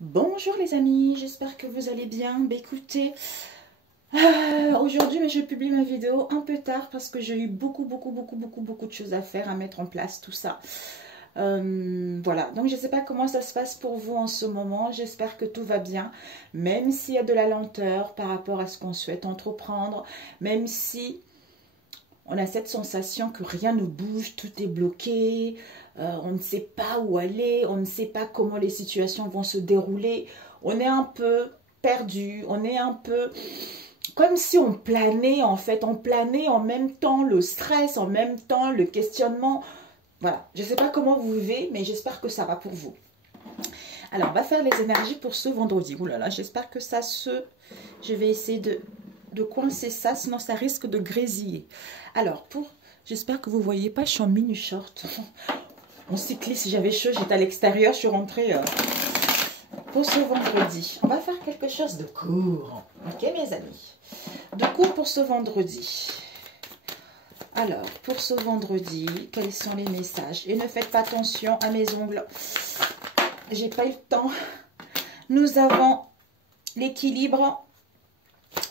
Bonjour les amis, j'espère que vous allez bien. Écoutez, aujourd'hui je publie ma vidéo un peu tard parce que j'ai eu beaucoup de choses à faire, à mettre en place, tout ça. Voilà, donc je ne sais pas comment ça se passe pour vous en ce moment. J'espère que tout va bien, même s'il y a de la lenteur par rapport à ce qu'on souhaite entreprendre, même si on a cette sensation que rien ne bouge, tout est bloqué, on ne sait pas où aller, on ne sait pas comment les situations vont se dérouler. On est un peu perdu, on est un peu comme si on planait en fait. On planait en même temps le stress, en même temps le questionnement. Voilà, je ne sais pas comment vous vivez, mais j'espère que ça va pour vous. Alors, on va faire les énergies pour ce vendredi. Ouh là là, j'espère que ça se... Je vais essayer de coincer ça, sinon ça risque de grésiller. Alors, j'espère que vous ne voyez pas, je suis en mini short. En cycliste, j'avais chaud, j'étais à l'extérieur, je suis rentrée pour ce vendredi. On va faire quelque chose de court, ok mes amis? De court pour ce vendredi. Alors, pour ce vendredi, quels sont les messages? Et ne faites pas attention à mes ongles. J'ai pas eu le temps. Nous avons l'équilibre,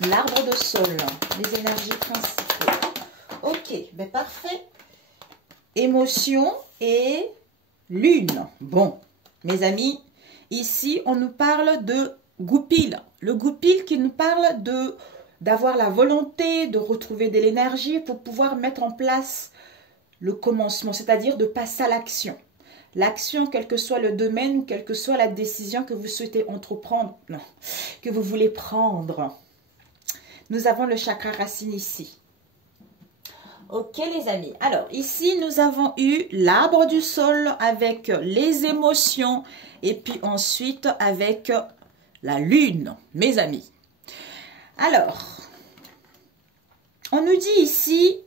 l'arbre de sol, les énergies principales. Ok, ben parfait. Émotion et lune. Bon, mes amis, ici, on nous parle de goupil. Le goupil qui nous parle d'avoir la volonté de retrouver de l'énergie pour pouvoir mettre en place le commencement, c'est-à-dire de passer à l'action. L'action, quel que soit le domaine, quelle que soit la décision que vous souhaitez entreprendre, non, que vous voulez prendre. Nous avons le chakra racine ici. Ok les amis, alors ici nous avons eu l'arbre du sol avec les émotions et puis ensuite avec la lune, mes amis. Alors, on nous dit ici,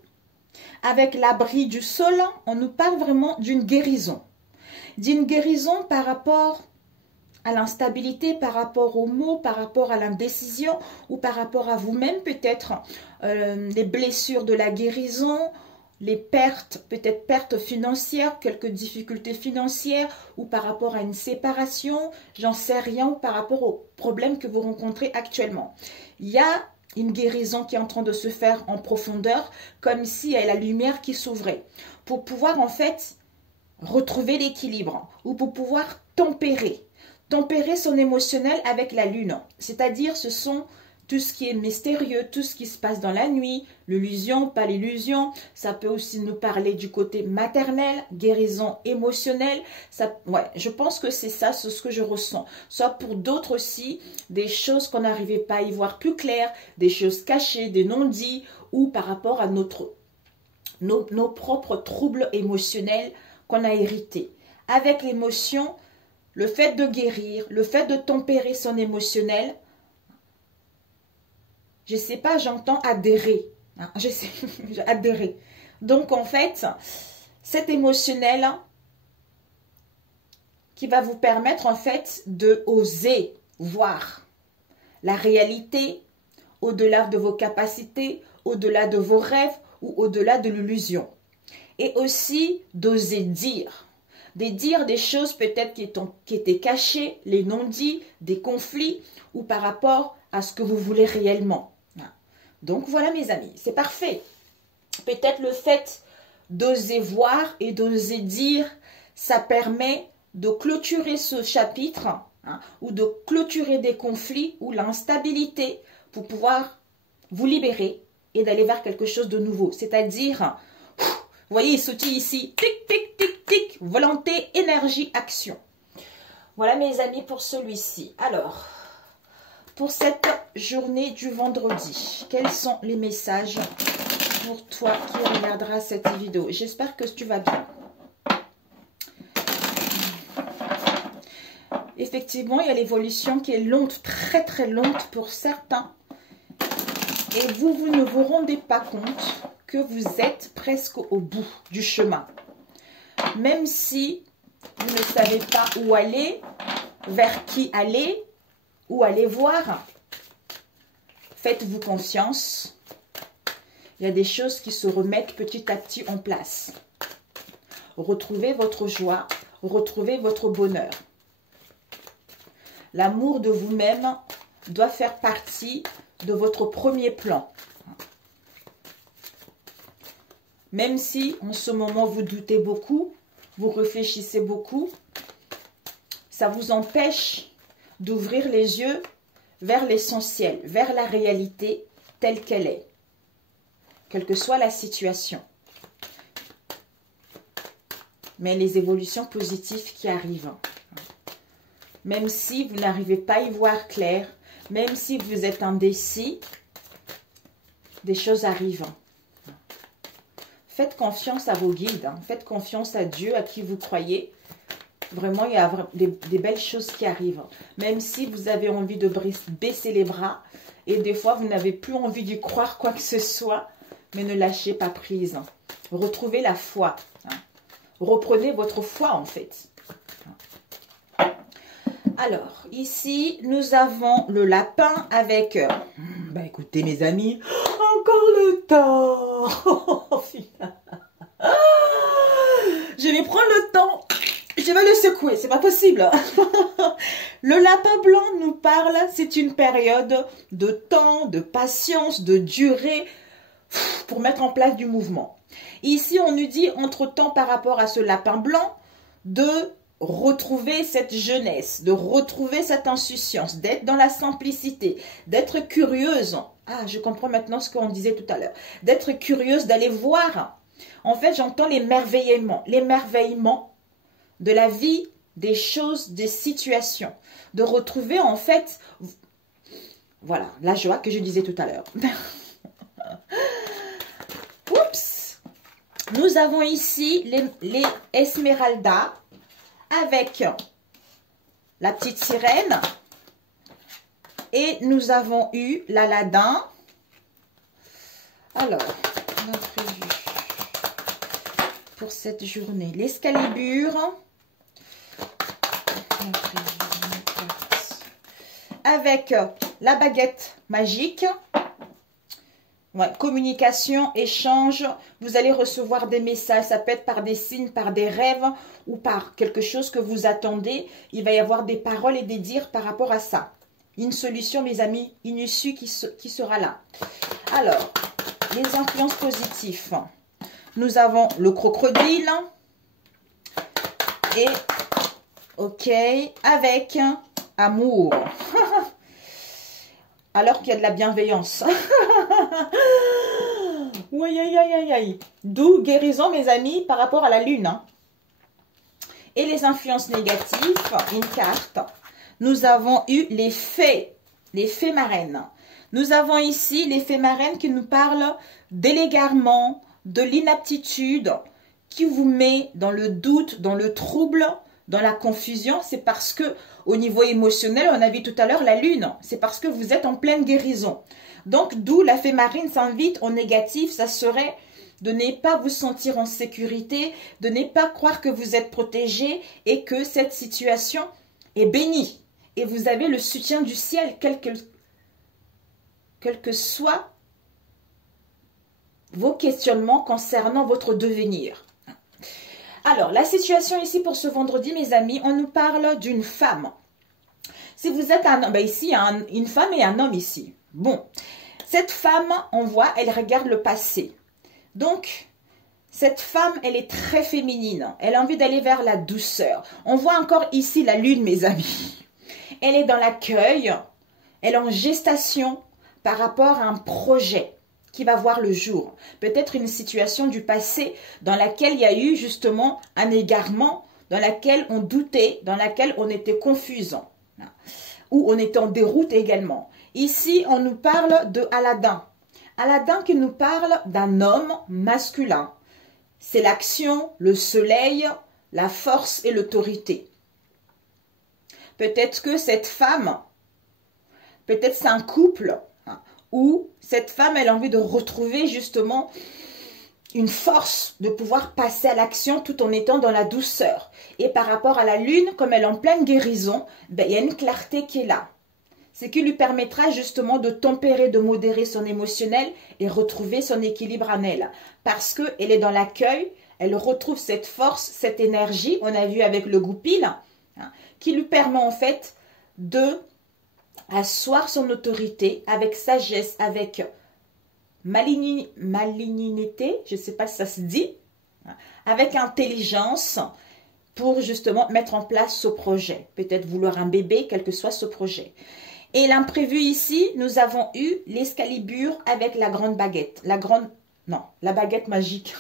avec l'abri du sol, on nous parle vraiment d'une guérison. D'une guérison par rapport à l'instabilité, par rapport aux maux, par rapport à l'indécision ou par rapport à vous-même peut-être, les blessures de la guérison, les pertes, peut-être pertes financières, quelques difficultés financières ou par rapport à une séparation, j'en sais rien, ou par rapport aux problèmes que vous rencontrez actuellement. Il y a une guérison qui est en train de se faire en profondeur, comme s'il y a la lumière qui s'ouvrait, pour pouvoir en fait retrouver l'équilibre ou pour pouvoir tempérer son émotionnel avec la lune. C'est-à-dire, ce sont tout ce qui est mystérieux, tout ce qui se passe dans la nuit, l'illusion, pas l'illusion. Ça peut aussi nous parler du côté maternel, guérison émotionnelle. Ouais, je pense que c'est ça, c'est ce que je ressens. Soit pour d'autres aussi, des choses qu'on n'arrivait pas à y voir plus claires, des choses cachées, des non-dits, ou par rapport à nos propres troubles émotionnels qu'on a hérités. Avec l'émotion, le fait de guérir, le fait de tempérer son émotionnel, je ne sais pas, j'entends adhérer. Je sais, adhérer. Donc en fait, cet émotionnel qui va vous permettre en fait de oser voir la réalité au-delà de vos capacités, au-delà de vos rêves ou au-delà de l'illusion. Et aussi d'oser dire des choses peut-être qui étaient cachées, les non-dits, des conflits ou par rapport à ce que vous voulez réellement. Donc voilà mes amis, c'est parfait. Peut-être le fait d'oser voir et d'oser dire, ça permet de clôturer ce chapitre ou de clôturer des conflits ou l'instabilité pour pouvoir vous libérer et d'aller vers quelque chose de nouveau. C'est-à-dire, vous voyez, il sautille ici, tic, tic, tic, tic, volonté, énergie, action. Voilà mes amis pour celui-ci. Alors, pour cette journée du vendredi, quels sont les messages pour toi qui regarderas cette vidéo? J'espère que tu vas bien. Effectivement, il y a l'évolution qui est lente, très lente pour certains. Et vous ne vous rendez pas compte que vous êtes presque au bout du chemin. Même si vous ne savez pas où aller, vers qui aller, où aller voir, faites-vous confiance. Il y a des choses qui se remettent petit à petit en place. Retrouvez votre joie, retrouvez votre bonheur. L'amour de vous-même doit faire partie de votre premier plan. Même si en ce moment vous doutez beaucoup, vous réfléchissez beaucoup, ça vous empêche d'ouvrir les yeux vers l'essentiel, vers la réalité telle qu'elle est, quelle que soit la situation. Mais les évolutions positives qui arrivent, même si vous n'arrivez pas à y voir clair, même si vous êtes indécis, des choses arrivent. Faites confiance à vos guides, hein. Faites confiance à Dieu, à qui vous croyez. Vraiment, il y a des belles choses qui arrivent. Même si vous avez envie de baisser les bras et des fois, vous n'avez plus envie d'y croire quoi que ce soit, mais ne lâchez pas prise. Retrouvez la foi. Hein. Reprenez votre foi, en fait. Alors, ici, nous avons le lapin avec... bah, écoutez, mes amis, encore le temps. Je vais prendre le temps. Je vais le secouer, c'est pas possible. Le lapin blanc nous parle, c'est une période de temps, de patience, de durée pour mettre en place du mouvement. Ici, on nous dit, entre-temps, par rapport à ce lapin blanc, de retrouver cette jeunesse, de retrouver cette insouciance, d'être dans la simplicité, d'être curieuse. Ah, je comprends maintenant ce qu'on disait tout à l'heure. D'être curieuse, d'aller voir. En fait, j'entends l'émerveillement de la vie, des choses, des situations. De retrouver, en fait, voilà, la joie que je disais tout à l'heure. Oups! Nous avons ici les Esmeralda avec la petite sirène. Et nous avons eu l'Aladin. Alors, on a prévu pour cette journée l'Excalibur. Avec la baguette magique. Ouais, communication, échange, vous allez recevoir des messages, ça peut être par des signes, par des rêves ou par quelque chose que vous attendez. Il va y avoir des paroles et des dires par rapport à ça. Une solution, mes amis, une issue qui sera là. Alors, les influences positives. Nous avons le crocodile et, ok, avec amour. Alors qu'il y a de la bienveillance. Oui, aïe, aïe, aïe, aïe. D'où guérison, mes amis, par rapport à la lune. Hein. Et les influences négatives, une carte. Nous avons eu les fées marraines. Nous avons ici les fées marraines qui nous parlent de l'égarement, de l'inaptitude, qui vous met dans le doute, dans le trouble, dans la confusion. C'est parce que au niveau émotionnel, on a vu tout à l'heure la lune. C'est parce que vous êtes en pleine guérison. Donc, d'où la fée marine s'invite au négatif, ça serait de ne pas vous sentir en sécurité, de ne pas croire que vous êtes protégé et que cette situation est bénie. Et vous avez le soutien du ciel, quel que soient vos questionnements concernant votre devenir. Alors, la situation ici pour ce vendredi, mes amis, on nous parle d'une femme. Si vous êtes un homme, ben ici, il y a une femme et un homme ici. Bon, cette femme, on voit, elle regarde le passé. Donc, cette femme, elle est très féminine. Elle a envie d'aller vers la douceur. On voit encore ici la lune, mes amis. Elle est dans l'accueil. Elle est en gestation par rapport à un projet qui va voir le jour. Peut-être une situation du passé dans laquelle il y a eu justement un égarement, dans laquelle on doutait, dans laquelle on était confusant, ou on était en déroute également. Ici, on nous parle de Aladin. Aladin qui nous parle d'un homme masculin. C'est l'action, le soleil, la force et l'autorité. Peut-être que cette femme, peut-être c'est un couple, où cette femme, elle a envie de retrouver justement une force de pouvoir passer à l'action tout en étant dans la douceur. Et par rapport à la lune, comme elle est en pleine guérison, ben, il y a une clarté qui est là. Ce qui lui permettra justement de tempérer, de modérer son émotionnel et retrouver son équilibre en elle. Parce qu'elle est dans l'accueil, elle retrouve cette force, cette énergie, on a vu avec le goupil, qui lui permet en fait de asseoir son autorité avec sagesse, avec malignité, je ne sais pas si ça se dit, avec intelligence pour justement mettre en place ce projet. Peut-être vouloir un bébé, quel que soit ce projet. Et l'imprévu ici, nous avons eu l'Excalibur avec la grande baguette. La baguette magique.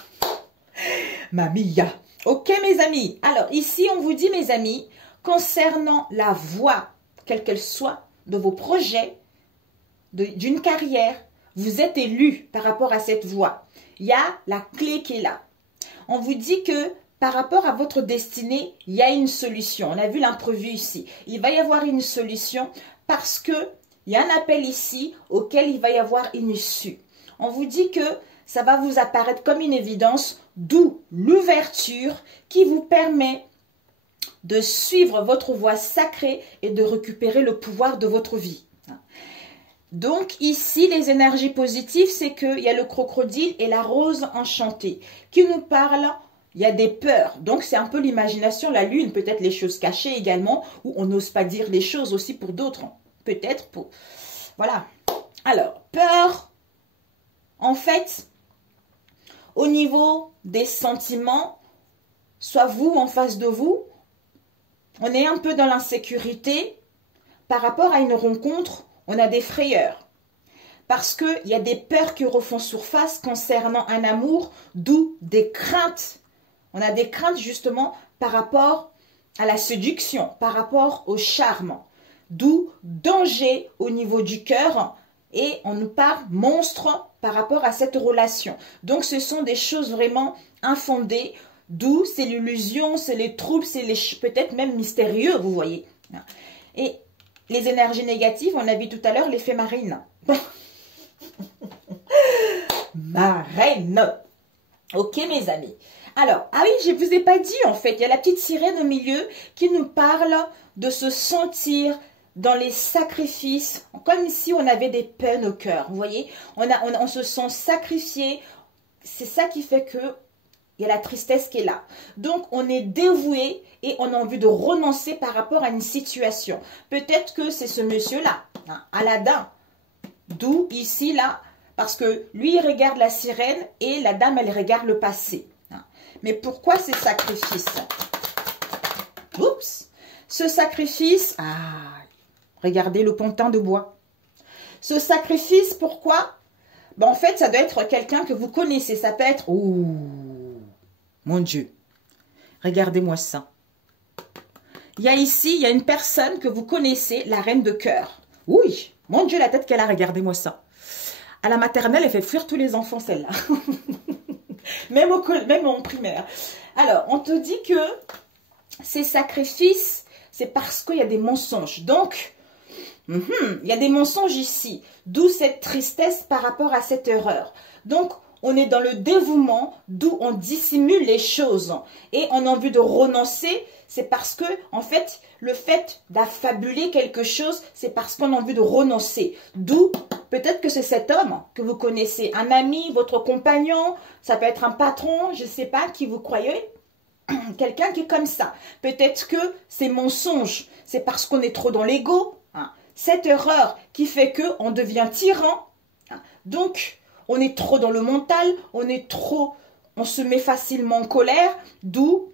Mamia. Ok mes amis. Alors ici, on vous dit mes amis, concernant la voie, quelle qu'elle soit, de vos projets, d'une carrière, vous êtes élu par rapport à cette voie. Il y a la clé qui est là. On vous dit que par rapport à votre destinée, il y a une solution. On a vu l'imprévu ici. Il va y avoir une solution parce que il y a un appel ici auquel il va y avoir une issue. On vous dit que ça va vous apparaître comme une évidence, d'où l'ouverture qui vous permet de suivre votre voie sacrée et de récupérer le pouvoir de votre vie. Donc ici, les énergies positives, c'est qu'il y a le crocodile et la rose enchantée qui nous parlent. Il y a des peurs, donc c'est un peu l'imagination, la lune, peut-être les choses cachées également, où on n'ose pas dire les choses aussi pour d'autres, peut-être pour... Voilà. Alors, peur, en fait, au niveau des sentiments, soit vous en face de vous, on est un peu dans l'insécurité. Par rapport à une rencontre, on a des frayeurs. Parce qu'il y a des peurs qui refont surface concernant un amour, d'où des craintes. On a des craintes justement par rapport à la séduction, par rapport au charme. D'où danger au niveau du cœur et on nous parle monstre par rapport à cette relation. Donc ce sont des choses vraiment infondées, d'où c'est l'illusion, c'est les troubles, c'est peut-être même mystérieux, vous voyez. Et les énergies négatives, on a vu tout à l'heure l'effet marine. Marraine. Ok mes amis. Alors, ah oui, je ne vous ai pas dit en fait, il y a la petite sirène au milieu qui nous parle de se sentir dans les sacrifices, comme si on avait des peines au cœur, vous voyez. On se sent sacrifié, c'est ça qui fait que il y a la tristesse qui est là. Donc, on est dévoué et on a envie de renoncer par rapport à une situation. Peut-être que c'est ce monsieur-là, hein, Aladdin, d'où ici, là, parce que lui, il regarde la sirène et la dame, elle regarde le passé. Mais pourquoi ces sacrifices? Oups! Ce sacrifice, regardez le pontin de bois. Ce sacrifice, pourquoi? Ben, en fait, ça doit être quelqu'un que vous connaissez. Ça peut être... Ouh, mon Dieu. Regardez-moi ça. Il y a ici, il y a une personne que vous connaissez, la reine de cœur. Oui, mon Dieu, la tête qu'elle a, regardez-moi ça. À la maternelle, elle fait fuir tous les enfants, celle-là. même en primaire. Alors, on te dit que ces sacrifices, c'est parce qu'il y a des mensonges. Donc, il y a des mensonges ici. D'où cette tristesse par rapport à cette erreur. Donc, on est dans le dévouement, d'où on dissimule les choses. Et on a envie de renoncer, c'est parce que, en fait, le fait d'affabuler quelque chose, c'est parce qu'on a envie de renoncer. D'où, peut-être que c'est cet homme que vous connaissez, un ami, votre compagnon, ça peut être un patron, je ne sais pas qui vous croyez, quelqu'un qui est comme ça. Peut-être que c'est mensonge, c'est parce qu'on est trop dans l'ego. Cette erreur qui fait qu'on devient tyran. Donc, on est trop dans le mental, on se met facilement en colère, d'où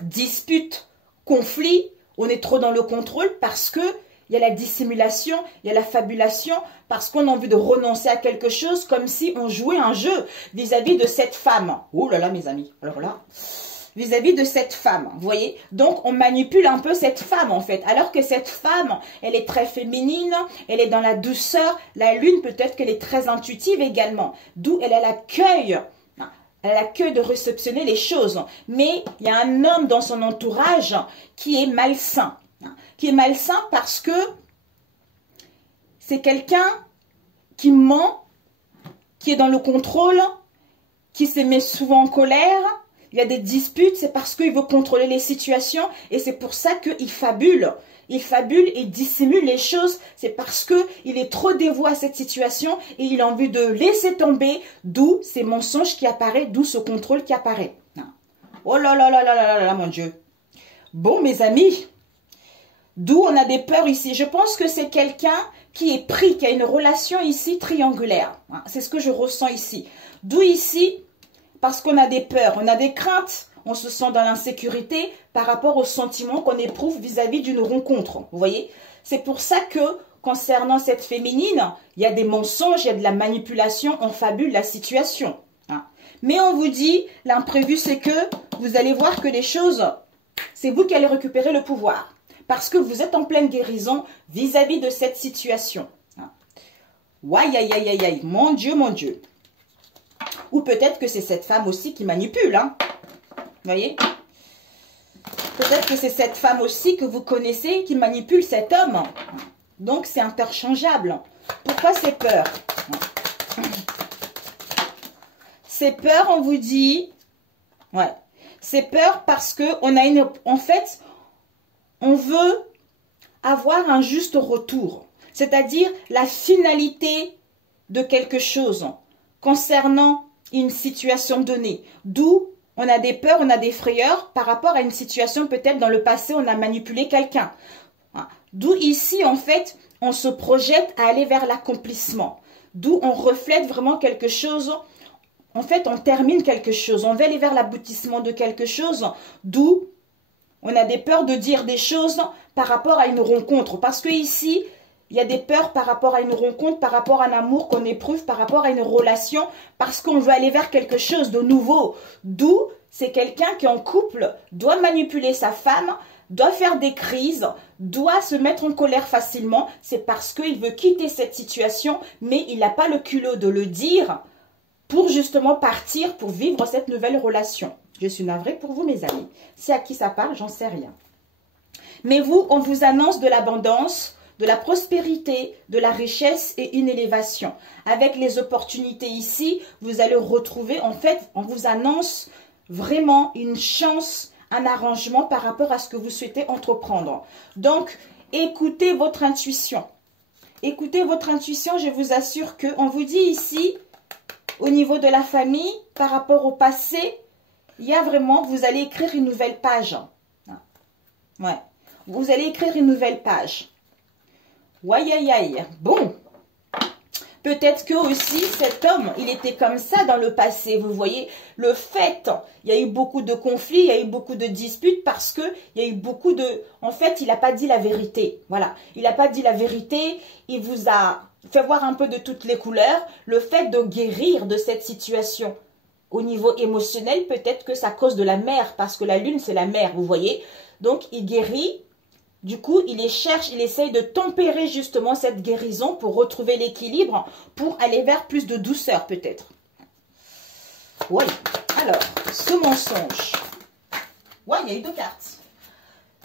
dispute, conflit, on est trop dans le contrôle parce que il y a la dissimulation, il y a la fabulation, parce qu'on a envie de renoncer à quelque chose comme si on jouait un jeu vis-à-vis de cette femme. Oh là là mes amis, alors là, vis-à-vis de cette femme, vous voyez. Donc on manipule un peu cette femme en fait, alors que cette femme, elle est très féminine, elle est dans la douceur, la lune peut-être qu'elle est très intuitive également, d'où elle a l'accueil. Elle a l'accueil de réceptionner les choses. Mais il y a un homme dans son entourage qui est malsain. Qui est malsain parce que c'est quelqu'un qui ment, qui est dans le contrôle, qui se met souvent en colère. Il y a des disputes, c'est parce qu'il veut contrôler les situations et c'est pour ça qu'il fabule. Il fabule et dissimule les choses. C'est parce qu'il est trop dévoué à cette situation et il a envie de laisser tomber, d'où ces mensonges qui apparaissent, d'où ce contrôle qui apparaît. Oh là là là là là là là, mon Dieu. Bon, mes amis, D'où on a des peurs ici. Je pense que c'est quelqu'un qui est pris, qui a une relation ici triangulaire. C'est ce que je ressens ici. D'où ici, parce qu'on a des peurs, on a des craintes, on se sent dans l'insécurité par rapport aux sentiments qu'on éprouve vis-à-vis d'une rencontre. Vous voyez? C'est pour ça que, concernant cette féminine, il y a des mensonges, il y a de la manipulation, on fabule la situation. Mais on vous dit, l'imprévu, c'est que vous allez voir que les choses, c'est vous qui allez récupérer le pouvoir. Parce que vous êtes en pleine guérison vis-à-vis de cette situation. Aïe, aïe, aïe, aïe, aïe, mon Dieu, mon Dieu. Ou peut-être que c'est cette femme aussi qui manipule. Vous voyez? Peut-être que c'est cette femme aussi que vous connaissez qui manipule cet homme. Donc, c'est interchangeable. Pourquoi ces peurs? Ces peurs, on vous dit... Ouais. Ces peurs parce que on a une... En fait, on veut avoir un juste retour. C'est-à-dire la finalité de quelque chose concernant une situation donnée. D'où on a des peurs, on a des frayeurs par rapport à une situation, peut-être dans le passé, on a manipulé quelqu'un. D'où ici, en fait, on se projette à aller vers l'accomplissement. D'où on reflète vraiment quelque chose. En fait, on termine quelque chose. On veut aller vers l'aboutissement de quelque chose. D'où on a des peurs de dire des choses par rapport à une rencontre. Parce que ici, il y a des peurs par rapport à une rencontre, par rapport à un amour qu'on éprouve, par rapport à une relation, parce qu'on veut aller vers quelque chose de nouveau. D'où c'est quelqu'un qui est en couple, doit manipuler sa femme, doit faire des crises, doit se mettre en colère facilement. C'est parce qu'il veut quitter cette situation, mais il n'a pas le culot de le dire pour justement partir, pour vivre cette nouvelle relation. Je suis navrée pour vous, mes amis. C'est à qui ça parle, j'en sais rien. Mais vous, on vous annonce de l'abondance, de la prospérité, de la richesse et une élévation. Avec les opportunités ici, vous allez retrouver, en fait, on vous annonce vraiment une chance, un arrangement par rapport à ce que vous souhaitez entreprendre. Donc, écoutez votre intuition. Écoutez votre intuition, je vous assure qu'on vous dit ici, au niveau de la famille, par rapport au passé, il y a vraiment, vous allez écrire une nouvelle page. Ouais. Vous allez écrire une nouvelle page. Aïe, aïe, aïe. Bon. Peut-être que aussi cet homme, il était comme ça dans le passé. Vous voyez, le fait, il y a eu beaucoup de conflits, il y a eu beaucoup de disputes parce que il y a eu beaucoup de... En fait, il n'a pas dit la vérité. Voilà. Il n'a pas dit la vérité. Il vous a fait voir un peu de toutes les couleurs. Le fait de guérir de cette situation au niveau émotionnel, peut-être que ça cause de la mer parce que la lune, c'est la mer, vous voyez. Donc, il guérit. Du coup, il les cherche, il essaye de tempérer justement cette guérison pour retrouver l'équilibre, pour aller vers plus de douceur peut-être. Oui. Alors, ce mensonge. Ouais, il y a eu deux cartes.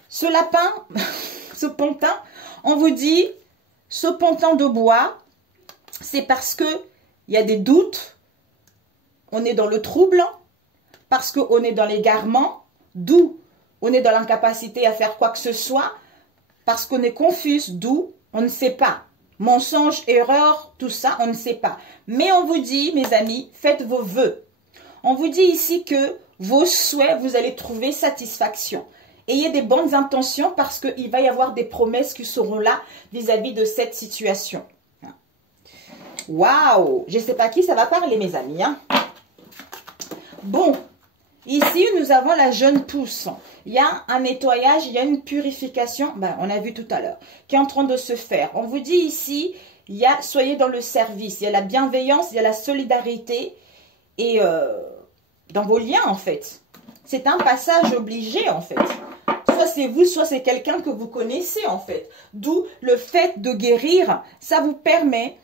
Ce lapin, ce pantin, on vous dit, ce pantin de bois, c'est parce que il y a des doutes, on est dans le trouble, parce qu'on est dans l'égarement, d'où on est dans l'incapacité à faire quoi que ce soit, parce qu'on est confus, d'où on ne sait pas. Mensonge, erreur, tout ça, on ne sait pas. Mais on vous dit, mes amis, faites vos vœux. On vous dit ici que vos souhaits, vous allez trouver satisfaction. Ayez des bonnes intentions parce qu'il va y avoir des promesses qui seront là vis-à-vis de cette situation. Waouh! Je ne sais pas qui ça va parler, mes amis. Hein? Bon, ici, nous avons la jeune pousse. Il y a un nettoyage, il y a une purification, on a vu tout à l'heure, qui est en train de se faire. On vous dit ici, il y a, soyez dans le service, il y a la bienveillance, il y a la solidarité, et dans vos liens, en fait. C'est un passage obligé, en fait. Soit c'est vous, soit c'est quelqu'un que vous connaissez, en fait. D'où le fait de guérir, ça vous permet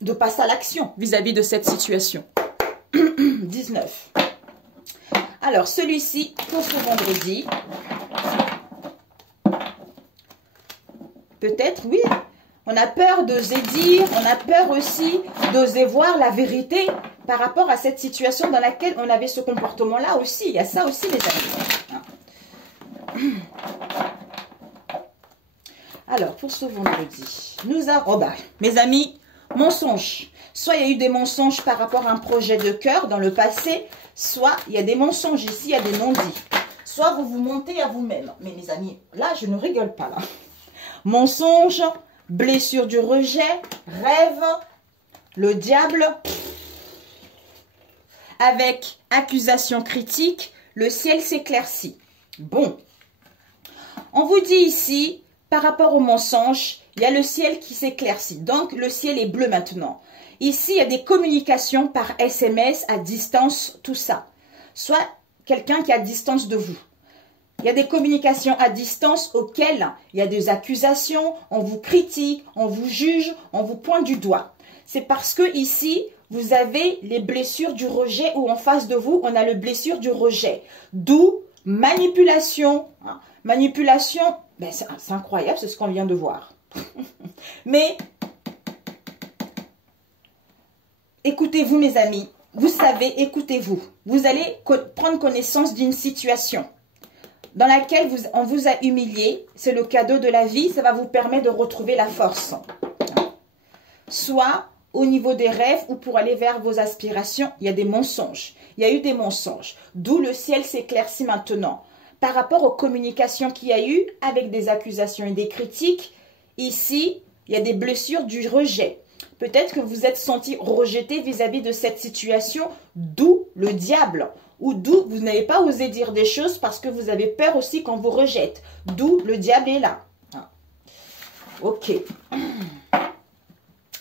de passer à l'action vis-à-vis de cette situation. 19. Alors, celui-ci, pour ce vendredi, peut-être, oui, on a peur d'oser dire, on a peur aussi d'oser voir la vérité par rapport à cette situation dans laquelle on avait ce comportement-là aussi. Il y a ça aussi, les amis. Alors, pour ce vendredi, nous avons, mes amis, mensonges. Soit il y a eu des mensonges par rapport à un projet de cœur dans le passé, soit il y a des mensonges ici, il y a des non-dits. soit vous vous mentez à vous-même. Mais mes amis, là, je ne rigole pas, là. Mensonge, blessure du rejet, rêve, le diable, avec accusation critique, le ciel s'éclaircit. Bon, on vous dit ici, par rapport au mensonge, il y a le ciel qui s'éclaircit. Donc, le ciel est bleu maintenant. Ici, il y a des communications par SMS, à distance, tout ça. Soit quelqu'un qui est à distance de vous. Il y a des communications à distance auxquelles il y a des accusations, on vous critique, on vous juge, on vous pointe du doigt. C'est parce que ici, vous avez les blessures du rejet ou en face de vous, on a le blessure du rejet. D'où manipulation. Manipulation, ben c'est incroyable, c'est ce qu'on vient de voir. Mais, écoutez-vous mes amis, vous savez, écoutez-vous. Vous allez prendre connaissance d'une situation dans laquelle on vous a humilié. C'est le cadeau de la vie, ça va vous permettre de retrouver la force. Soit au niveau des rêves ou pour aller vers vos aspirations, il y a des mensonges. Il y a eu des mensonges, d'où le ciel s'éclaircit maintenant. Par rapport aux communications qu'il y a eu avec des accusations et des critiques, ici, il y a des blessures du rejet. Peut-être que vous êtes senti rejeté vis-à-vis de cette situation, d'où le diable. Ou d'où vous n'avez pas osé dire des choses parce que vous avez peur aussi qu'on vous rejette. D'où le diable est là. Ok.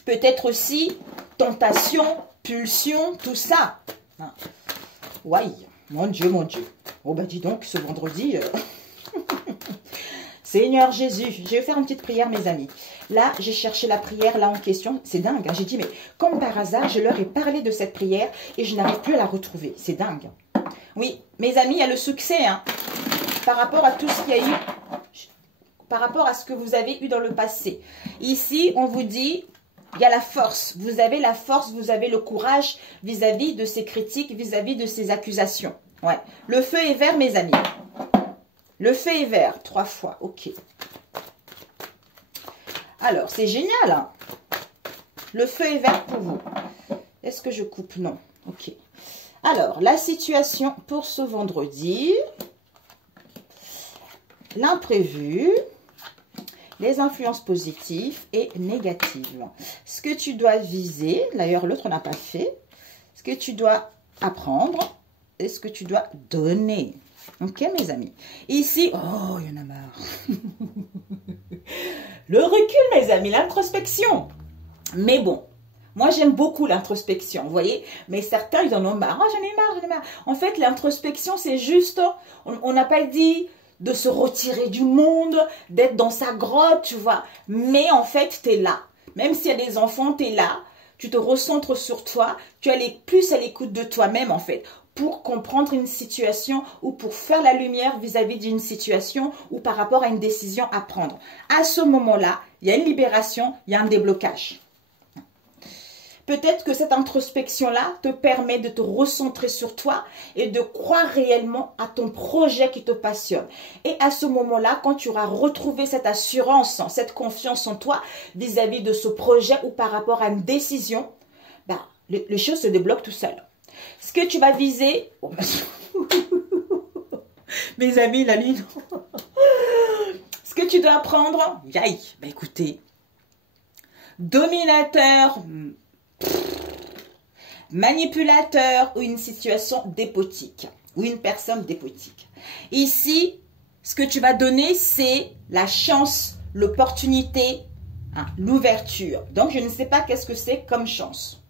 Peut-être aussi tentation, pulsion, tout ça. Ouais, mon Dieu, mon Dieu. Oh bah dis donc, ce vendredi... Seigneur Jésus, je vais faire une petite prière mes amis. Là, j'ai cherché la prière là en question. C'est dingue, hein. J'ai dit, mais comme par hasard, je leur ai parlé de cette prière et je n'arrive plus à la retrouver. C'est dingue. Oui, mes amis, il y a le succès, hein, par rapport à tout ce qu'il y a eu, par rapport à ce que vous avez eu dans le passé. Ici, on vous dit, il y a la force. Vous avez la force, vous avez le courage vis-à-vis de ces critiques, vis-à-vis de ces accusations. Ouais. Le feu est vert, mes amis. Le feu est vert, 3 fois, ok. Alors, c'est génial, hein. Le feu est vert pour vous. Est-ce que je coupe? Non, ok. Alors, la situation pour ce vendredi, l'imprévu, les influences positives et négatives. Ce que tu dois viser, d'ailleurs l'autre n'a pas fait, ce que tu dois apprendre et ce que tu dois donner. Ok mes amis. Ici, oh il y en a marre. Le recul mes amis, l'introspection. Mais bon. Moi, j'aime beaucoup l'introspection, vous voyez. Mais certains, ils en ont marre. Oh, j'en ai marre, j'en ai marre. En fait, l'introspection, c'est juste, on n'a pas dit de se retirer du monde, d'être dans sa grotte, tu vois. Mais en fait, tu es là. Même s'il y a des enfants, tu es là. Tu te recentres sur toi. Tu es plus à l'écoute de toi-même, en fait, pour comprendre une situation ou pour faire la lumière vis-à-vis d'une situation ou par rapport à une décision à prendre. À ce moment-là, il y a une libération, il y a un déblocage. Peut-être que cette introspection-là te permet de te recentrer sur toi et de croire réellement à ton projet qui te passionne. Et à ce moment-là, quand tu auras retrouvé cette assurance, cette confiance en toi vis-à-vis de ce projet ou par rapport à une décision, ben, les choses se débloquent tout seul. Ce que tu vas viser... Oh, mes amis, la lune. Ce que tu dois apprendre... Aïe, ben écoutez. Dominateur... manipulateur ou une situation dépotique ou une personne dépotique. Ici, ce que tu vas donner, c'est la chance, l'opportunité, hein, l'ouverture. Donc, je ne sais pas qu'est-ce que c'est comme chance.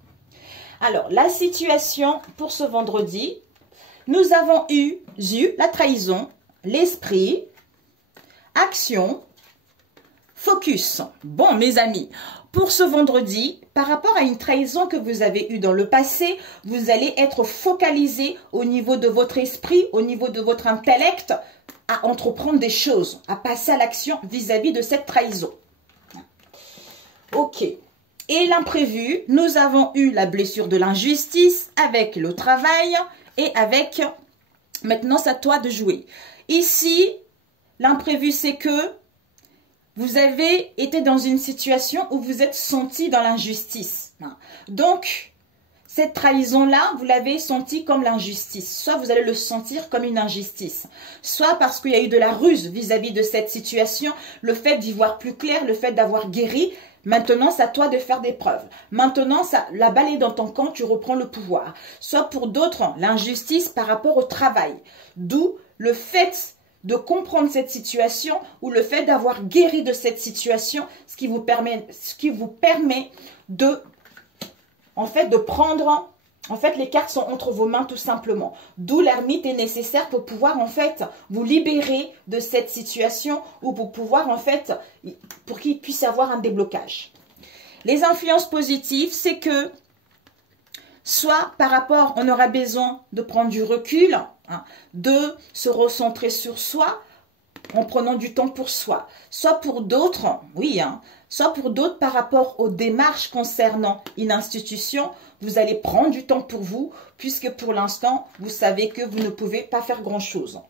Alors, la situation pour ce vendredi, nous avons eu la trahison, l'esprit, action, focus. Bon, mes amis, pour ce vendredi, par rapport à une trahison que vous avez eue dans le passé, vous allez être focalisé au niveau de votre esprit, au niveau de votre intellect, à entreprendre des choses, à passer à l'action vis-à-vis de cette trahison. Ok. Et l'imprévu, nous avons eu la blessure de l'injustice avec le travail et avec... Maintenant, c'est à toi de jouer. Ici, l'imprévu, c'est que vous avez été dans une situation où vous êtes senti dans l'injustice. Donc, cette trahison-là, vous l'avez senti comme l'injustice. Soit vous allez le sentir comme une injustice. Soit parce qu'il y a eu de la ruse vis-à-vis de cette situation. Le fait d'y voir plus clair, le fait d'avoir guéri. Maintenant, c'est à toi de faire des preuves. Maintenant, la balle est dans ton camp, tu reprends le pouvoir. Soit pour d'autres, l'injustice par rapport au travail. D'où le fait de comprendre cette situation ou le fait d'avoir guéri de cette situation, ce qui vous permet de, de prendre, les cartes sont entre vos mains tout simplement. D'où l'ermite est nécessaire pour pouvoir vous libérer de cette situation ou pour pouvoir pour qu'il puisse y avoir un déblocage. Les influences positives, c'est que soit par rapport, on aura besoin de prendre du recul, de se recentrer sur soi en prenant du temps pour soi. Soit pour d'autres, soit pour d'autres par rapport aux démarches concernant une institution, vous allez prendre du temps pour vous puisque pour l'instant, vous savez que vous ne pouvez pas faire grand-chose.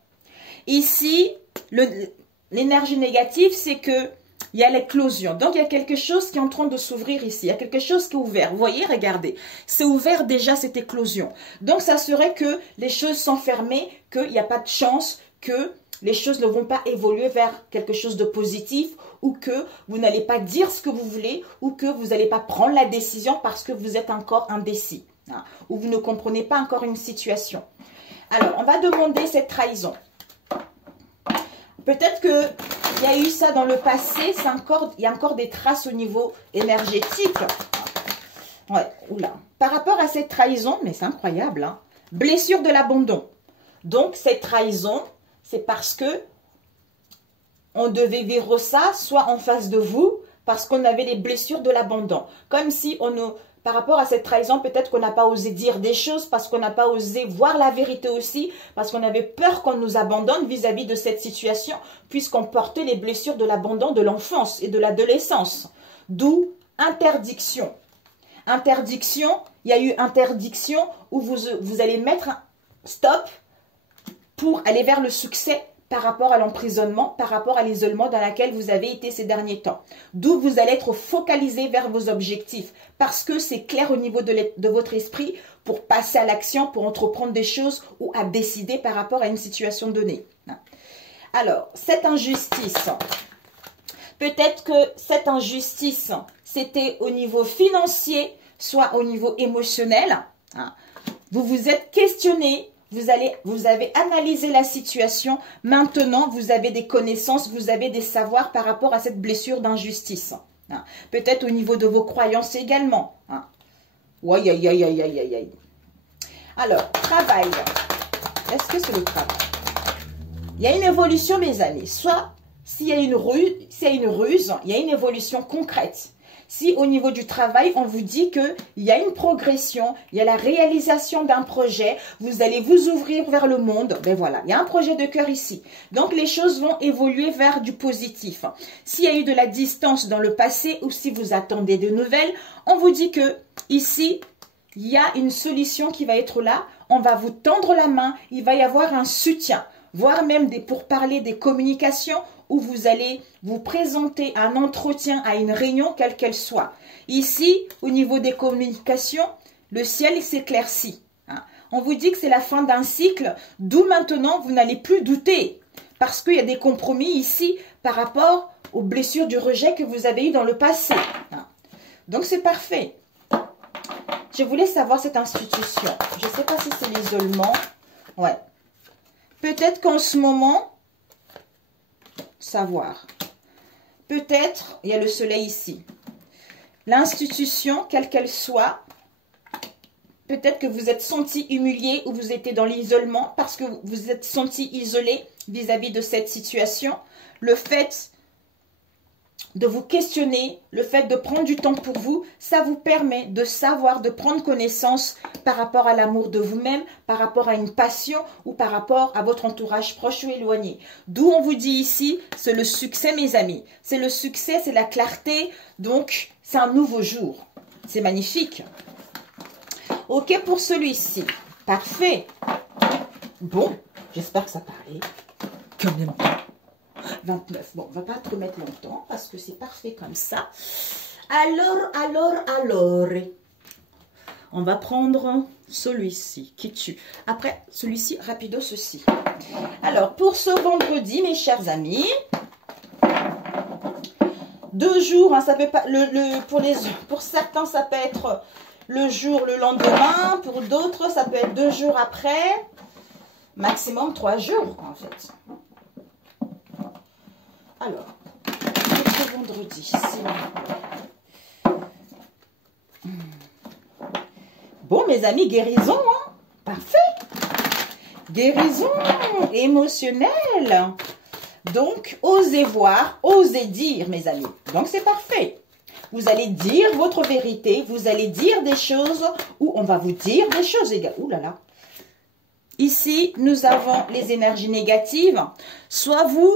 Ici, l'énergie négative, c'est que il y a l'éclosion. Donc, il y a quelque chose qui est en train de s'ouvrir ici. Il y a quelque chose qui est ouvert. Vous voyez, regardez. C'est ouvert déjà cette éclosion. Donc, ça serait que les choses sont fermées, qu'il n'y a pas de chance que les choses ne vont pas évoluer vers quelque chose de positif ou que vous n'allez pas dire ce que vous voulez ou que vous n'allez pas prendre la décision parce que vous êtes encore indécis ou vous ne comprenez pas encore une situation. Alors, on va demander cette trahison. Peut-être qu'il y a eu ça dans le passé, il y a encore des traces au niveau énergétique. Ouais, oula. Par rapport à cette trahison, mais c'est incroyable, blessure de l'abandon. Donc, cette trahison, c'est parce que on devait vivre ça, soit en face de vous, parce qu'on avait les blessures de l'abandon. Comme si par rapport à cette trahison, peut-être qu'on n'a pas osé dire des choses, parce qu'on n'a pas osé voir la vérité aussi, parce qu'on avait peur qu'on nous abandonne vis-à-vis de cette situation, puisqu'on portait les blessures de l'abandon de l'enfance et de l'adolescence. D'où interdiction. Interdiction, il y a eu interdiction où vous allez mettre un stop pour aller vers le succès par rapport à l'emprisonnement, par rapport à l'isolement dans lequel vous avez été ces derniers temps. D'où vous allez être focalisé vers vos objectifs, parce que c'est clair au niveau de votre esprit pour passer à l'action, pour entreprendre des choses ou à décider par rapport à une situation donnée. Alors, cette injustice, peut-être que cette injustice, c'était au niveau financier, soit au niveau émotionnel. Vous vous êtes questionné. Vous avez analysé la situation. Maintenant, vous avez des connaissances, vous avez des savoirs par rapport à cette blessure d'injustice. Peut-être au niveau de vos croyances également. Aïe, aïe, aïe, aïe, aïe, aïe. Alors, travail. Est-ce que c'est le travail? Il y a une évolution, mes amis. Soit, s'il y a une ruse, il y a une évolution concrète. Si au niveau du travail, on vous dit qu'il y a une progression, il y a la réalisation d'un projet, vous allez vous ouvrir vers le monde, ben voilà, il y a un projet de cœur ici. Donc les choses vont évoluer vers du positif. S'il y a eu de la distance dans le passé ou si vous attendez de nouvelles, on vous dit que ici, il y a une solution qui va être là, on va vous tendre la main, il va y avoir un soutien, voire même pour parler des communications, où vous allez vous présenter à un entretien, à une réunion, quelle qu'elle soit. Ici, au niveau des communications, le ciel s'éclaircit. On vous dit que c'est la fin d'un cycle, d'où maintenant, vous n'allez plus douter. Parce qu'il y a des compromis ici par rapport aux blessures du rejet que vous avez eues dans le passé. Donc, c'est parfait. Je voulais savoir cette institution. Je ne sais pas si c'est l'isolement. Ouais. Peut-être qu'en ce moment... savoir. Peut-être, il y a le soleil ici. L'institution, quelle qu'elle soit, peut-être que vous êtes senti humilié ou vous étiez dans l'isolement parce que vous êtes senti isolé vis-à-vis de cette situation. Le fait de vous questionner, le fait de prendre du temps pour vous, ça vous permet de savoir, de prendre connaissance par rapport à l'amour de vous-même, par rapport à une passion ou par rapport à votre entourage proche ou éloigné. D'où on vous dit ici, c'est le succès mes amis. C'est le succès, c'est la clarté, donc c'est un nouveau jour. C'est magnifique. Ok pour celui-ci. Parfait. Bon, j'espère que ça paraît. Combien de temps? 29. Bon, on va pas te remettre longtemps parce que c'est parfait comme ça. Alors. On va prendre celui-ci qui tue. Après, celui-ci, rapido, ceci. Alors, pour ce vendredi, mes chers amis, 2 jours, hein, ça peut pas, pour certains, ça peut être le jour, le lendemain. Pour d'autres, ça peut être 2 jours après. Maximum 3 jours, en fait. Alors, pour ce vendredi, s'il vous plaît. Bon, mes amis, guérison, hein? Parfait. Guérison émotionnelle. Donc, osez voir, osez dire, mes amis. Donc, c'est parfait. Vous allez dire votre vérité. Vous allez dire des choses ou on va vous dire des choses égales. Ouh là là. Ici, nous avons les énergies négatives. Soit vous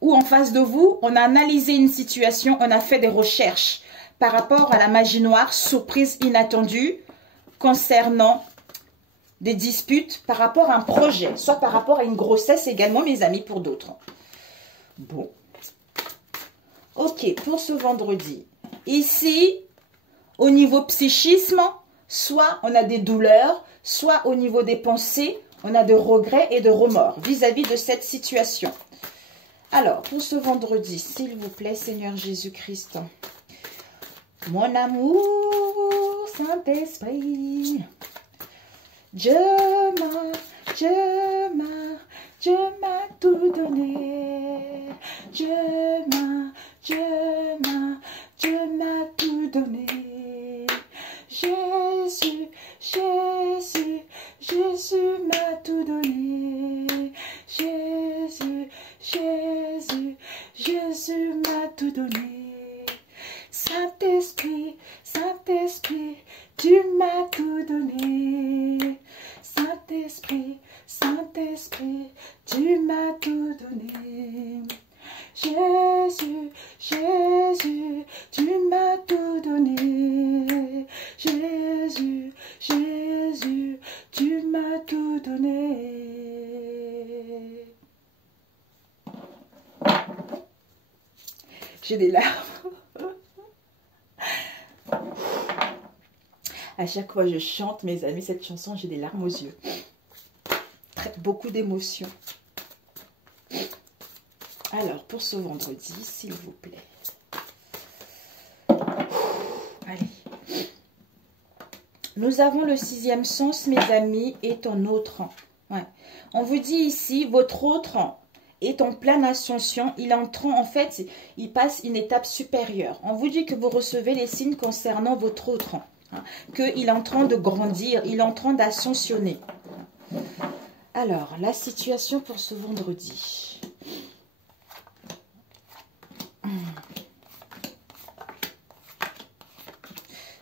ou en face de vous, on a analysé une situation, on a fait des recherches par rapport à la magie noire, surprise inattendue, concernant des disputes par rapport à un projet, soit par rapport à une grossesse également, mes amis, pour d'autres. Bon. Ok, pour ce vendredi. Ici, au niveau psychisme, soit on a des douleurs, soit au niveau des pensées, on a de regrets et de remords vis-à-vis de cette situation. Alors, pour ce vendredi, s'il vous plaît, Seigneur Jésus-Christ, mon amour, Saint-Esprit, Dieu m'a tout donné. Dieu m'a tout donné. Jésus m'a tout donné. Jésus m'a tout donné. Saint-Esprit, tu m'as tout donné. Saint-Esprit, tu m'as tout donné. Jésus, tu m'as tout donné. Jésus, tu m'as tout donné. J'ai des larmes. À chaque fois que je chante, mes amis, cette chanson, j'ai des larmes aux yeux. Beaucoup d'émotions. Alors, pour ce vendredi, s'il vous plaît. Allez. Nous avons le 6e sens, mes amis, et ton autre. Ouais. On vous dit ici, votre autre est en pleine ascension. Il entre, en fait, il passe une étape supérieure. On vous dit que vous recevez les signes concernant votre autre. Qu'il est en train de grandir, il est en train d'ascensionner. Alors, la situation pour ce vendredi.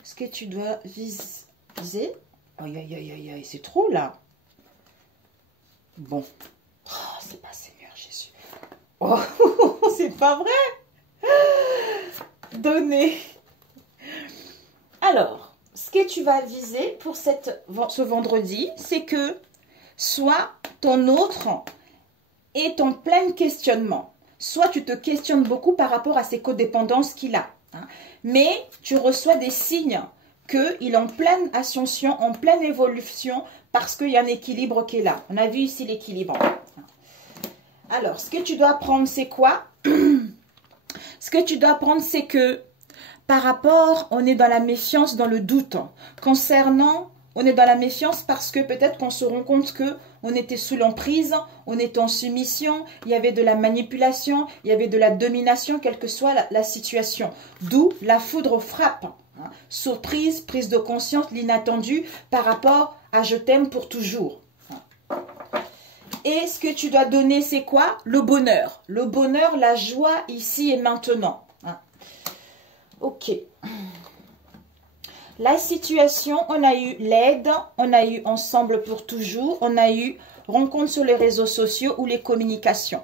Ce que tu dois viser. Aïe, aïe, aïe, aïe, aïe, c'est trop là. Bon. Oh, c'est pas Seigneur Jésus. Oh, c'est pas vrai. Donner. Alors, ce que tu vas viser pour ce vendredi, c'est que soit ton autre est en plein questionnement. Soit tu te questionnes beaucoup par rapport à ses codépendances qu'il a. Hein, mais tu reçois des signes qu'il est en pleine ascension, en pleine évolution, parce qu'il y a un équilibre qui est là. On a vu ici l'équilibre. Alors, ce que tu dois apprendre, c'est quoi? Ce que tu dois apprendre, c'est que par rapport, on est dans la méfiance, dans le doute. Concernant, on est dans la méfiance parce que peut-être qu'on se rend compte que on était sous l'emprise, on était en soumission, il y avait de la manipulation, il y avait de la domination, quelle que soit la situation. D'où la foudre frappe. Hein. Surprise, prise de conscience, l'inattendu par rapport à je t'aime pour toujours. Et ce que tu dois donner, c'est quoi? Le bonheur. Le bonheur, la joie ici et maintenant. Hein. Ok. La situation, on a eu l'aide, on a eu ensemble pour toujours, on a eu rencontre sur les réseaux sociaux ou les communications.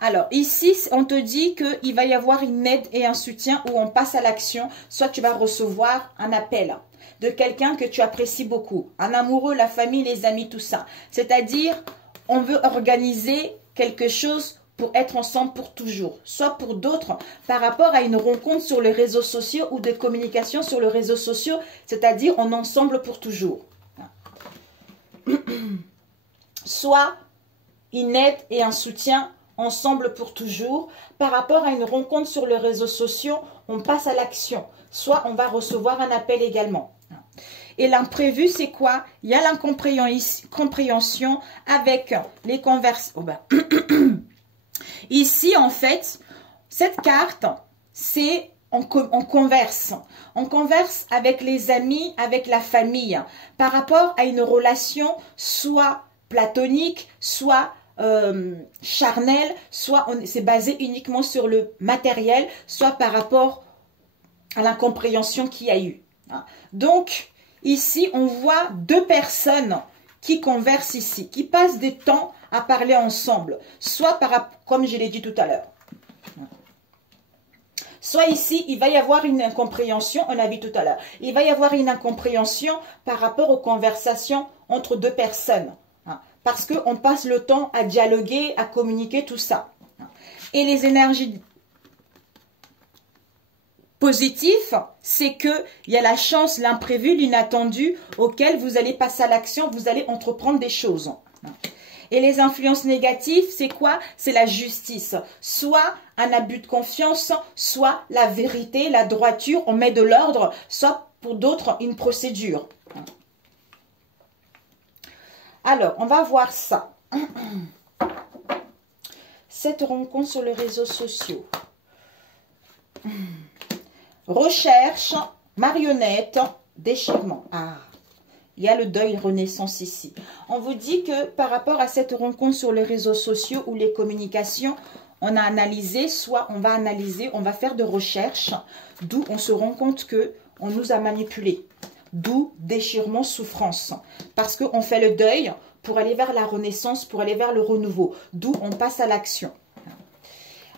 Alors ici, on te dit qu'il va y avoir une aide et un soutien où on passe à l'action. Soit tu vas recevoir un appel de quelqu'un que tu apprécies beaucoup, un amoureux, la famille, les amis, tout ça. C'est-à-dire, on veut organiser quelque chose pour être ensemble pour toujours. Soit pour d'autres, par rapport à une rencontre sur les réseaux sociaux ou des communications sur les réseaux sociaux, c'est-à-dire en ensemble pour toujours. Soit une aide et un soutien ensemble pour toujours. Par rapport à une rencontre sur les réseaux sociaux, on passe à l'action. Soit on va recevoir un appel également. Et l'imprévu, c'est quoi? Il y a l'incompréhension avec les conversations. Ici, en fait, cette carte, c'est on converse. On converse avec les amis, avec la famille, par rapport à une relation soit platonique, soit charnelle, soit c'est basé uniquement sur le matériel, soit par rapport à l'incompréhension qu'il y a eu. Donc, ici, on voit deux personnes qui conversent ici, qui passent des temps à parler ensemble, soit comme je l'ai dit tout à l'heure. Soit ici, il va y avoir une incompréhension, on a vu tout à l'heure, il va y avoir une incompréhension par rapport aux conversations entre deux personnes, parce qu'on passe le temps à dialoguer, à communiquer, tout ça. Et les énergies positif, c'est qu'il y a la chance, l'imprévu, l'inattendu auquel vous allez passer à l'action, vous allez entreprendre des choses. Et les influences négatives, c'est quoi? C'est la justice. Soit un abus de confiance, soit la vérité, la droiture, on met de l'ordre, soit pour d'autres une procédure. Alors, on va voir ça. Cette rencontre sur les réseaux sociaux. Recherche, marionnette, déchirement. Ah, il y a le deuil renaissance ici. On vous dit que par rapport à cette rencontre sur les réseaux sociaux ou les communications, on a analysé, soit on va analyser, on va faire de recherches, d'où on se rend compte que on nous a manipulés. D'où déchirement, souffrance. Parce qu'on fait le deuil pour aller vers la renaissance, pour aller vers le renouveau. D'où on passe à l'action.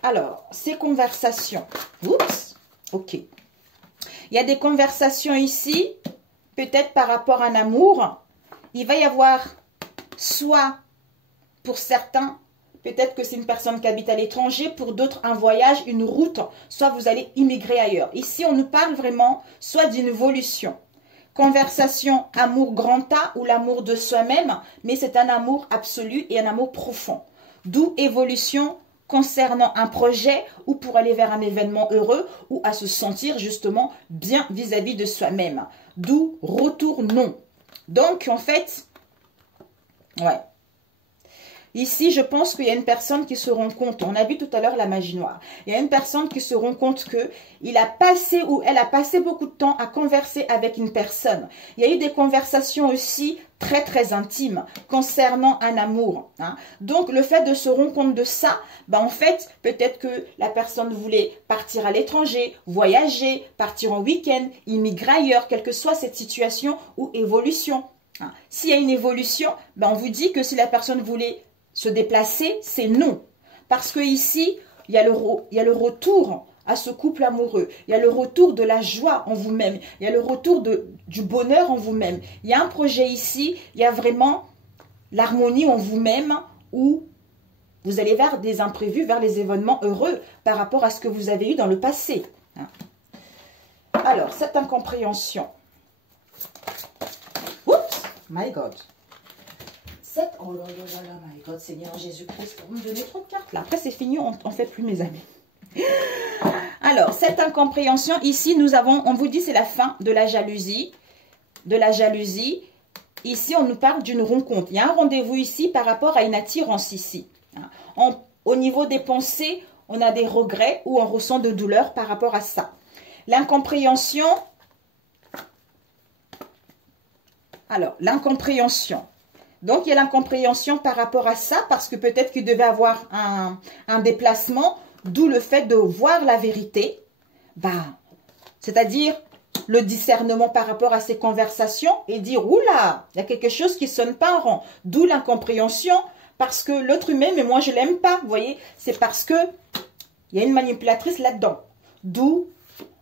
Alors, ces conversations. Oups, ok. Il y a des conversations ici, peut-être par rapport à un amour. Il va y avoir soit, pour certains, peut-être que c'est une personne qui habite à l'étranger, pour d'autres, un voyage, une route, soit vous allez immigrer ailleurs. Ici, on nous parle vraiment soit d'une évolution. Conversation, amour grand A ou l'amour de soi-même, mais c'est un amour absolu et un amour profond. D'où évolution concernant un projet ou pour aller vers un événement heureux ou à se sentir justement bien vis-à-vis de soi-même. D'où retour non. Donc, en fait, ouais. Ici, je pense qu'il y a une personne qui se rend compte, on a vu tout à l'heure la magie noire, il y a une personne qui se rend compte qu'il a passé ou elle a passé beaucoup de temps à converser avec une personne. Il y a eu des conversations aussi très très intimes concernant un amour. Donc, le fait de se rendre compte de ça, en fait, peut-être que la personne voulait partir à l'étranger, voyager, partir en week-end, immigrer ailleurs, quelle que soit cette situation ou évolution. S'il y a une évolution, on vous dit que si la personne voulait se déplacer, c'est non. Parce que ici, il y a le retour à ce couple amoureux. Il y a le retour de la joie en vous-même. Il y a le retour du bonheur en vous-même. Il y a un projet ici, il y a vraiment l'harmonie en vous-même où vous allez vers des imprévus, vers les événements heureux par rapport à ce que vous avez eu dans le passé. Alors, cette incompréhension. Oups, my God. Oh là là là là, my God, Seigneur Jésus-Christ, vous me donnez trop de cartes là. Après, c'est fini, on ne fait plus, mes amis. Alors, cette incompréhension, ici, on vous dit, c'est la fin de la jalousie. De la jalousie. Ici, on nous parle d'une rencontre. Il y a un rendez-vous ici par rapport à une attirance ici. Au niveau des pensées, on a des regrets ou on ressent de douleur par rapport à ça. L'incompréhension. Alors, l'incompréhension. Donc, il y a l'incompréhension par rapport à ça, parce que peut-être qu'il devait avoir un déplacement, d'où le fait de voir la vérité. C'est-à-dire le discernement par rapport à ces conversations et dire, oula, il y a quelque chose qui ne sonne pas en rond. D'où l'incompréhension, parce que l'autre humain, mais moi, je ne l'aime pas. Vous voyez, c'est parce que il y a une manipulatrice là-dedans. D'où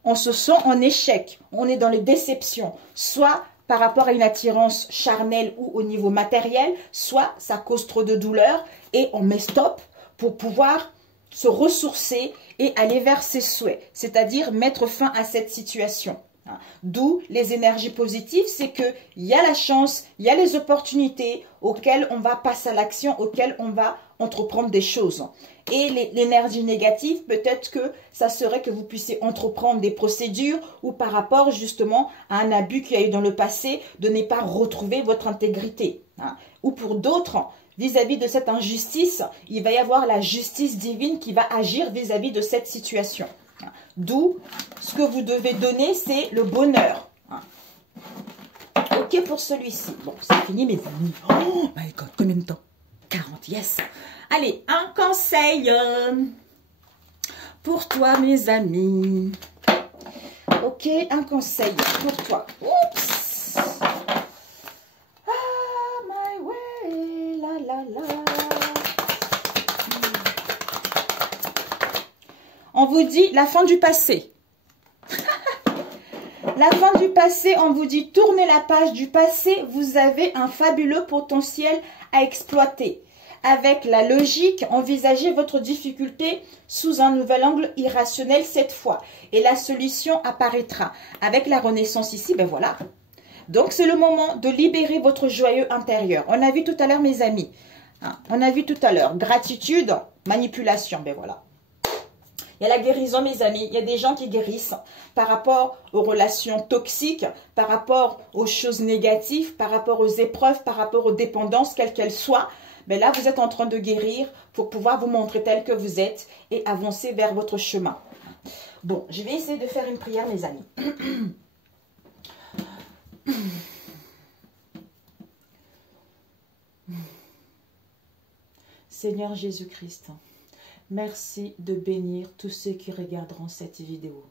on se sent en échec. On est dans les déceptions. Soit par rapport à une attirance charnelle ou au niveau matériel, soit ça cause trop de douleur et on met stop pour pouvoir se ressourcer et aller vers ses souhaits, c'est-à-dire mettre fin à cette situation. D'où les énergies positives, c'est qu'il y a la chance, il y a les opportunités auxquelles on va passer à l'action, auxquelles on va entreprendre des choses. Et l'énergie négative, peut-être que ça serait que vous puissiez entreprendre des procédures ou par rapport justement à un abus qu'il y a eu dans le passé, de ne pas retrouver votre intégrité. Ou pour d'autres, vis-à-vis de cette injustice, il va y avoir la justice divine qui va agir vis-à-vis de cette situation. D'où, ce que vous devez donner, c'est le bonheur. Ok pour celui-ci. Bon, c'est fini mes amis. Oh my God, combien de temps? 40, yes. Allez, un conseil pour toi mes amis. Ok, un conseil pour toi. Oups. Ah, my way, la la la. On vous dit la fin du passé. La fin du passé, on vous dit tournez la page du passé, vous avez un fabuleux potentiel à exploiter. Avec la logique, envisagez votre difficulté sous un nouvel angle irrationnel cette fois. Et la solution apparaîtra. Avec la renaissance ici, ben voilà. Donc c'est le moment de libérer votre joyeux intérieur. On a vu tout à l'heure mes amis. On a vu tout à l'heure gratitude, manipulation, ben voilà. Il y a la guérison, mes amis. Il y a des gens qui guérissent par rapport aux relations toxiques, par rapport aux choses négatives, par rapport aux épreuves, par rapport aux dépendances, quelles qu'elles soient. Mais là, vous êtes en train de guérir pour pouvoir vous montrer tel que vous êtes et avancer vers votre chemin. Bon, je vais essayer de faire une prière, mes amis. Seigneur Jésus-Christ, merci de bénir tous ceux qui regarderont cette vidéo.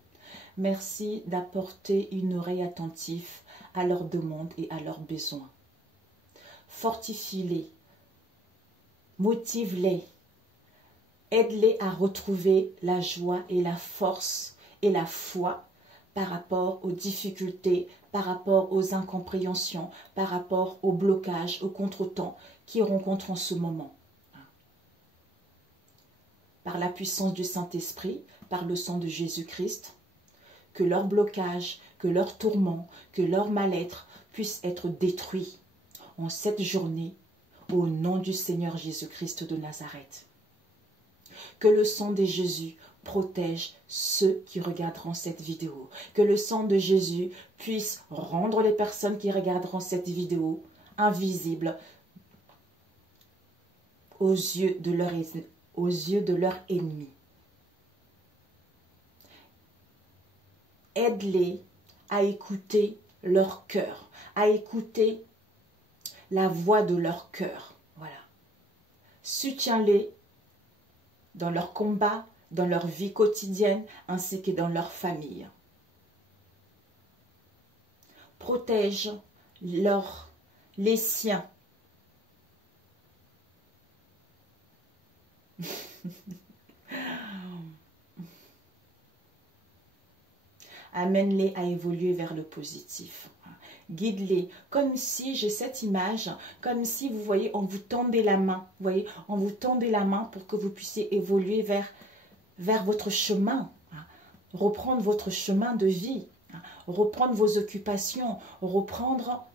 Merci d'apporter une oreille attentive à leurs demandes et à leurs besoins. Fortifie-les, motive-les, aide-les à retrouver la joie et la force et la foi par rapport aux difficultés, par rapport aux incompréhensions, par rapport aux blocages, aux contretemps qu'ils rencontrent en ce moment. Par la puissance du Saint-Esprit, par le sang de Jésus-Christ, que leur blocage, que leur tourment, que leur mal-être puissent être détruits en cette journée au nom du Seigneur Jésus-Christ de Nazareth. Que le sang de Jésus protège ceux qui regarderont cette vidéo. Que le sang de Jésus puisse rendre les personnes qui regarderont cette vidéo invisibles aux yeux de leur ennemi. Aide-les à écouter leur cœur, à écouter la voix de leur cœur. Voilà. Soutiens-les dans leur combat, dans leur vie quotidienne, ainsi que dans leur famille. Protège les siens. Amène-les à évoluer vers le positif. Guide-les, comme si, j'ai cette image, comme si, vous voyez, on vous tendait la main. Vous voyez, on vous tendait la main pour que vous puissiez évoluer vers votre chemin. Reprendre votre chemin de vie. Reprendre vos occupations. Reprendre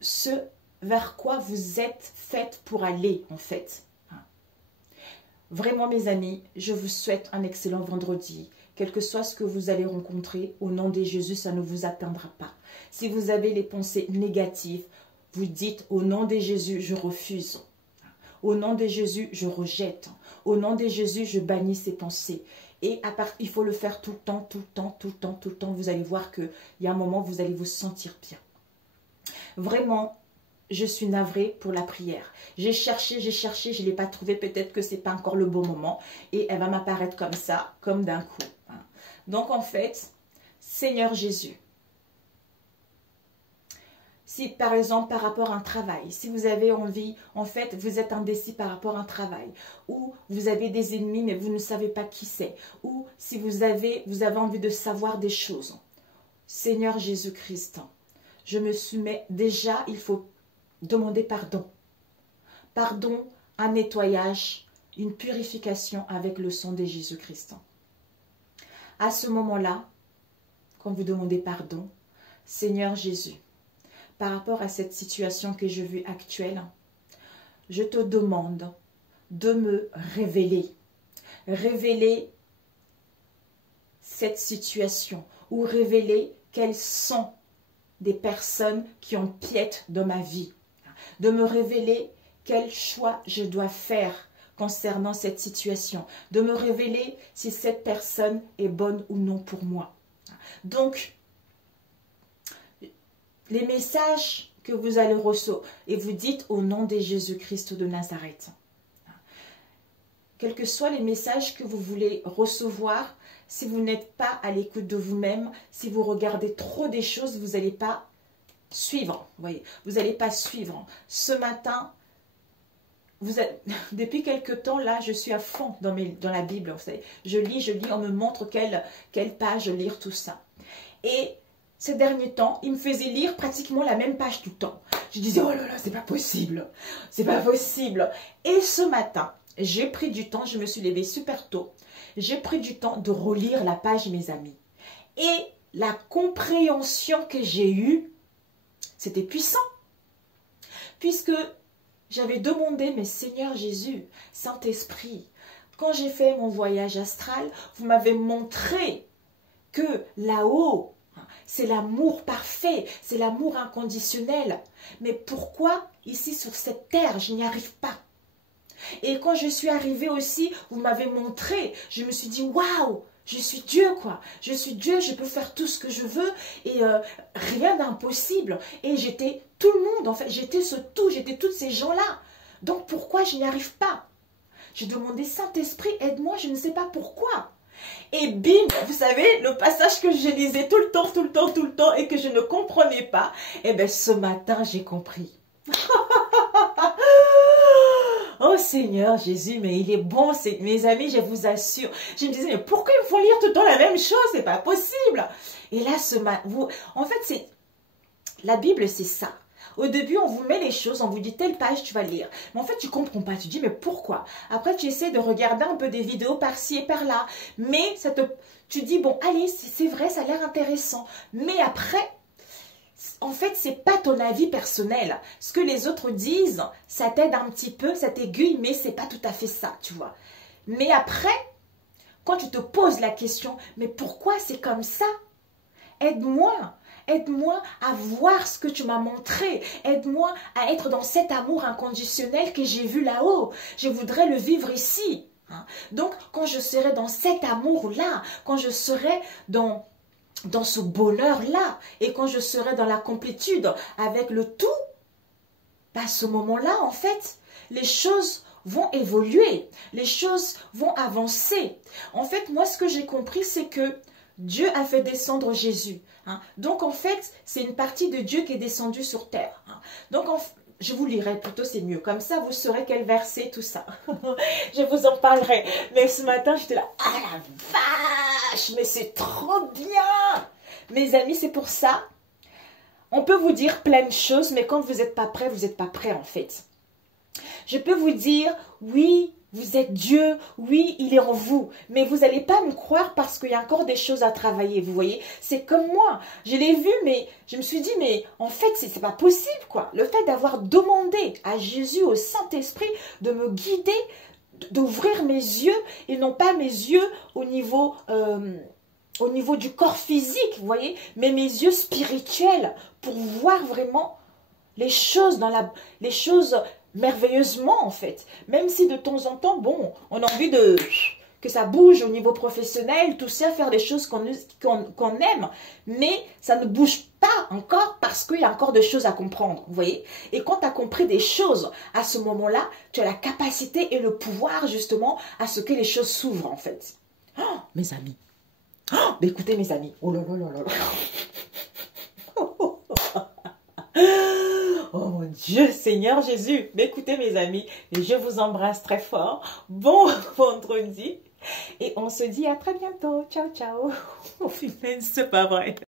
ce vers quoi vous êtes faites pour aller, en fait. Vraiment, mes amis, je vous souhaite un excellent vendredi. Quel que soit ce que vous allez rencontrer, au nom de Jésus, ça ne vous atteindra pas. Si vous avez les pensées négatives, vous dites au nom de Jésus, je refuse. Au nom de Jésus, je rejette. Au nom de Jésus, je bannis ces pensées. Et il faut le faire tout le temps, tout le temps, tout le temps, tout le temps. Vous allez voir qu'il y a un moment où vous allez vous sentir bien. Vraiment, je suis navrée pour la prière. J'ai cherché, je ne l'ai pas trouvée. Peut-être que ce n'est pas encore le bon moment. Et elle va m'apparaître comme ça, comme d'un coup. Donc en fait, Seigneur Jésus, si par exemple par rapport à un travail, si vous avez envie, en fait vous êtes indécis par rapport à un travail, ou vous avez des ennemis mais vous ne savez pas qui c'est, ou si vous avez envie de savoir des choses, Seigneur Jésus-Christ, je me soumets déjà, il faut demander pardon. Pardon un nettoyage, une purification avec le sang de Jésus-Christ. À ce moment-là, quand vous demandez pardon, Seigneur Jésus, par rapport à cette situation que je vis actuelle, je te demande de me révéler. Révéler cette situation ou révéler quelles sont des personnes qui empiètent dans ma vie. De me révéler quel choix je dois faire concernant cette situation. De me révéler si cette personne est bonne ou non pour moi. Donc, les messages que vous allez recevoir, et vous dites au nom de Jésus-Christ de Nazareth. Quels que soient les messages que vous voulez recevoir, si vous n'êtes pas à l'écoute de vous-même, si vous regardez trop des choses, vous n'allez pas suivre. Vous voyez, vous n'allez pas suivre. Ce matin, depuis quelque temps, là, je suis à fond dans la Bible. Vous savez, je lis, on me montre quelle page lire, tout ça. Et ces derniers temps, il me faisait lire pratiquement la même page tout le temps. Je disais, oh là là, c'est pas possible. C'est pas possible. Et ce matin, j'ai pris du temps, je me suis levée super tôt. J'ai pris du temps de relire la page, mes amis. Et la compréhension que j'ai eue, c'était puissant. Puisque j'avais demandé, mais Seigneur Jésus, Saint-Esprit, quand j'ai fait mon voyage astral, vous m'avez montré que là-haut, c'est l'amour parfait, c'est l'amour inconditionnel. Mais pourquoi ici sur cette terre, je n'y arrive pas? Et quand je suis arrivée aussi, vous m'avez montré, je me suis dit, waouh, je suis Dieu, quoi. Je suis Dieu, je peux faire tout ce que je veux et rien d'impossible. Et j'étais tout le monde, en fait, j'étais ce tout, j'étais tous ces gens-là. Donc pourquoi je n'y arrive pas? J'ai demandé, Saint-Esprit, aide-moi, je ne sais pas pourquoi. Et bim, vous savez, le passage que je lisais tout le temps et que je ne comprenais pas, eh bien ce matin, j'ai compris. Oh Seigneur Jésus, mais il est bon, mes amis, je vous assure. Je me disais, mais pourquoi il faut lire tout le temps la même chose? C'est pas possible. Et là, en fait, la Bible, c'est ça. Au début, on vous met les choses, on vous dit telle page, tu vas lire. Mais en fait, tu comprends pas. Tu dis, mais pourquoi? Après, tu essaies de regarder un peu des vidéos par-ci et par-là. Mais tu dis, bon, allez, c'est vrai, ça a l'air intéressant. Mais après, en fait, c'est pas ton avis personnel. Ce que les autres disent, ça t'aide un petit peu, ça t'aiguille, mais c'est pas tout à fait ça, tu vois. Mais après, quand tu te poses la question, mais pourquoi c'est comme ça? Aide-moi. Aide-moi à voir ce que tu m'as montré. Aide-moi à être dans cet amour inconditionnel que j'ai vu là-haut. Je voudrais le vivre ici. Donc, quand je serai dans cet amour-là, quand je serai dans ce bonheur-là, et quand je serai dans la complétude avec le tout, à ce moment-là, en fait, les choses vont évoluer, les choses vont avancer. En fait, moi, ce que j'ai compris, c'est que Dieu a fait descendre Jésus. Donc, en fait, c'est une partie de Dieu qui est descendue sur terre. Donc, je vous lirai plutôt, c'est mieux. Comme ça, vous saurez quel verset, tout ça. Je vous en parlerai. Mais ce matin, j'étais là, ah la vache, mais c'est trop bien. Mes amis, c'est pour ça. On peut vous dire plein de choses, mais quand vous n'êtes pas prêt, vous n'êtes pas prêt, en fait. Je peux vous dire, oui, vous êtes Dieu, oui, il est en vous. Mais vous n'allez pas me croire parce qu'il y a encore des choses à travailler, vous voyez. C'est comme moi, je l'ai vu, mais je me suis dit, mais en fait, c'est pas possible, quoi. Le fait d'avoir demandé à Jésus, au Saint-Esprit, de me guider, d'ouvrir mes yeux, et non pas mes yeux au niveau du corps physique, vous voyez, mais mes yeux spirituels, pour voir vraiment les choses merveilleusement, en fait. Même si de temps en temps, bon, on a envie que ça bouge au niveau professionnel, tout ça, faire des choses qu'on aime, mais ça ne bouge pas encore parce qu'il y a encore des choses à comprendre, vous voyez. Et quand tu as compris des choses, à ce moment-là, tu as la capacité et le pouvoir, justement, à ce que les choses s'ouvrent, en fait. Oh, mes amis. Oh, mais écoutez, mes amis. Oh là là là là là. Oh mon Dieu, Seigneur Jésus. Mais écoutez mes amis, je vous embrasse très fort. Bon vendredi. Et on se dit à très bientôt. Ciao, ciao. Oh, c'est pas vrai.